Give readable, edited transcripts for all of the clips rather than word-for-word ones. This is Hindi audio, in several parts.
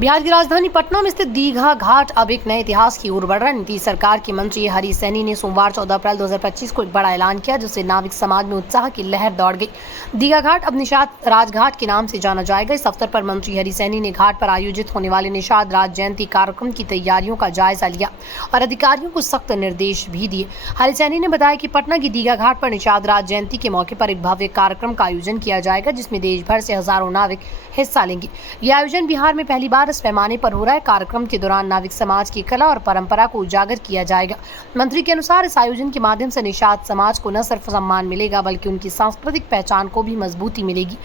बिहार की राजधानी पटना में स्थित दीघा घाट अब एक नए इतिहास की ओर बढ़ रहा है। नीतीश सरकार के मंत्री हरी सैनी ने सोमवार 14 अप्रैल 2025 को एक बड़ा ऐलान किया, जिससे नाविक समाज में उत्साह की लहर दौड़ गई। दीघा घाट अब निषाद राजघाट के नाम से जाना जाएगा। इस अवसर पर मंत्री हरी सैनी ने घाट पर आयोजित होने वाले निषाद राज जयंती कार्यक्रम की तैयारियों का जायजा लिया और अधिकारियों को सख्त निर्देश भी दिए। हरी सैनी ने बताया कि पटना की दीघा घाट पर निषाद राज जयंती के मौके पर एक भव्य कार्यक्रम का आयोजन किया जाएगा, जिसमें देश भर से हजारों नाविक हिस्सा लेंगे। यह आयोजन बिहार में पहली बार इस पैमाने पर हो रहा है। कार्यक्रम के दौरान नाविक समाज की कला और परंपरा को उजागर किया जाएगा। मंत्री के अनुसार इस आयोजन के माध्यम से निषाद समाज को न सिर्फ सम्मान मिलेगा, बल्कि उनकी सांस्कृतिक पहचान को भी मजबूती मिलेगी।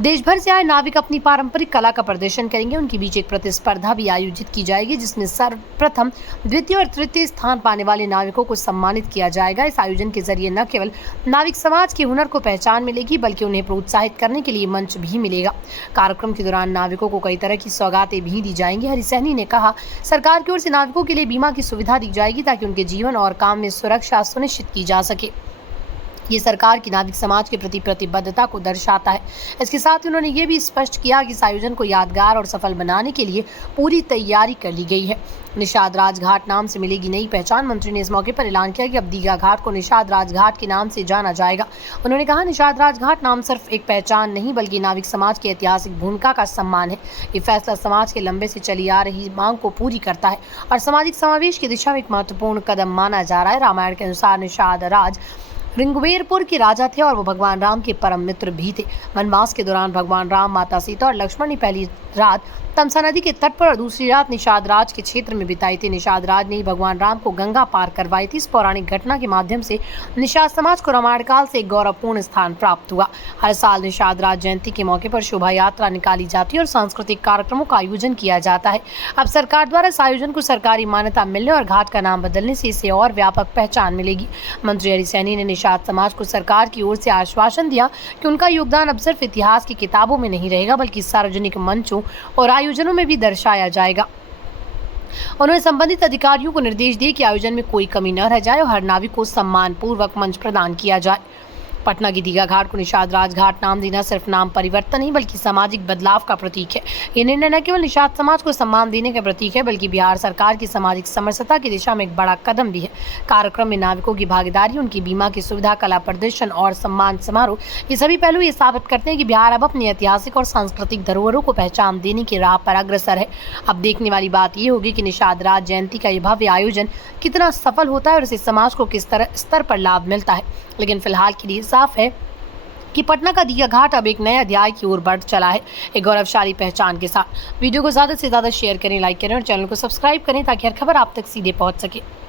देश भर से आए नाविक अपनी पारंपरिक कला का प्रदर्शन करेंगे। उनके बीच एक प्रतिस्पर्धा भी आयोजित की जाएगी, जिसमें सर्वप्रथम, द्वितीय और तृतीय स्थान पाने वाले नाविकों को सम्मानित किया जाएगा। इस आयोजन के जरिए न केवल नाविक समाज के हुनर को पहचान मिलेगी, बल्कि उन्हें प्रोत्साहित करने के लिए मंच भी मिलेगा। कार्यक्रम के दौरान नाविकों को कई तरह की सौगातें भी दी जाएंगी। हरी सैनी ने कहा, सरकार की ओर से नाविकों के लिए बीमा की सुविधा दी जाएगी, ताकि उनके जीवन और काम में सुरक्षा सुनिश्चित की जा सके। ये सरकार की नाविक समाज के प्रति प्रतिबद्धता को दर्शाता है। इसके साथ ही उन्होंने ये भी स्पष्ट किया कि इस आयोजन को यादगार और सफल बनाने के लिए पूरी तैयारी कर ली गई है। निषाद राजघाट नाम से मिलेगी नई पहचान। मंत्री ने इस मौके पर ऐलान किया कि अब दीघा घाट को निषाद राजघाट के नाम से जाना जाएगा। उन्होंने कहा, निषाद राजघाट नाम सिर्फ एक पहचान नहीं, बल्कि नाविक समाज की ऐतिहासिक भूमिका का सम्मान है। ये फैसला समाज के लंबे से चली आ रही मांग को पूरी करता है और सामाजिक समावेश की दिशा में एक महत्वपूर्ण कदम माना जा रहा है। रामायण के अनुसार निषाद राज ऋग्वेरपुर के राजा थे और वो भगवान राम के परम मित्र भी थे। वनवास के दौरान भगवान राम, माता सीता और लक्ष्मण ने पहली रात तमसा नदी के तट पर और दूसरी रात निषाद राज के क्षेत्र में बिताई थी। निषाद राज ने ही भगवान राम को गंगा पार करवाई थी। इस पौराणिक घटना के माध्यम से निषाद समाज को रामायण काल से एक गौरवपूर्ण स्थान प्राप्त हुआ। हर साल निषाद राज जयंती के मौके पर शोभा यात्रा निकाली जाती है और सांस्कृतिक कार्यक्रमों का आयोजन किया जाता है। अब सरकार द्वारा इस आयोजन को सरकारी मान्यता मिलने और घाट का नाम बदलने से इसे और व्यापक पहचान मिलेगी। मंत्री हरी सैनी ने निषाद समाज को सरकार की ओर से आश्वासन दिया कि उनका योगदान अब सिर्फ इतिहास की किताबों में नहीं रहेगा, बल्कि सार्वजनिक मंचों और आयोजनों में भी दर्शाया जाएगा। उन्होंने संबंधित अधिकारियों को निर्देश दिए कि आयोजन में कोई कमी न रह जाए और हर नाविक को सम्मान पूर्वक मंच प्रदान किया जाए। पटना की दीघा घाट को निषाद राजघाट नाम देना सिर्फ नाम परिवर्तन नहीं, बल्कि सामाजिक बदलाव का प्रतीक है। ये निर्णय न केवल निषाद समाज को सम्मान देने का प्रतीक है, बल्कि बिहार सरकार की सामाजिक समरसता की दिशा में एक बड़ा कदम भी है। कार्यक्रम में नाविकों की भागीदारी, उनकी बीमा की सुविधा, कला प्रदर्शन और सम्मान समारोह, ये सभी पहलू ये साबित करते हैं कि बिहार अब अपनी ऐतिहासिक और सांस्कृतिक धरोहरों को पहचान देने की राह पर अग्रसर है। अब देखने वाली बात ये होगी कि निषाद राज जयंती का ये भव्य आयोजन कितना सफल होता है और इसे समाज को किस तरह स्तर पर लाभ मिलता है। लेकिन फिलहाल के लिए साफ है कि पटना का दीघा घाट अब एक नए अध्याय की ओर बढ़ चला है, एक गौरवशाली पहचान के साथ। वीडियो को ज़्यादा से ज़्यादा शेयर करें, लाइक करें और चैनल को सब्सक्राइब करें, ताकि हर खबर आप तक सीधे पहुंच सके।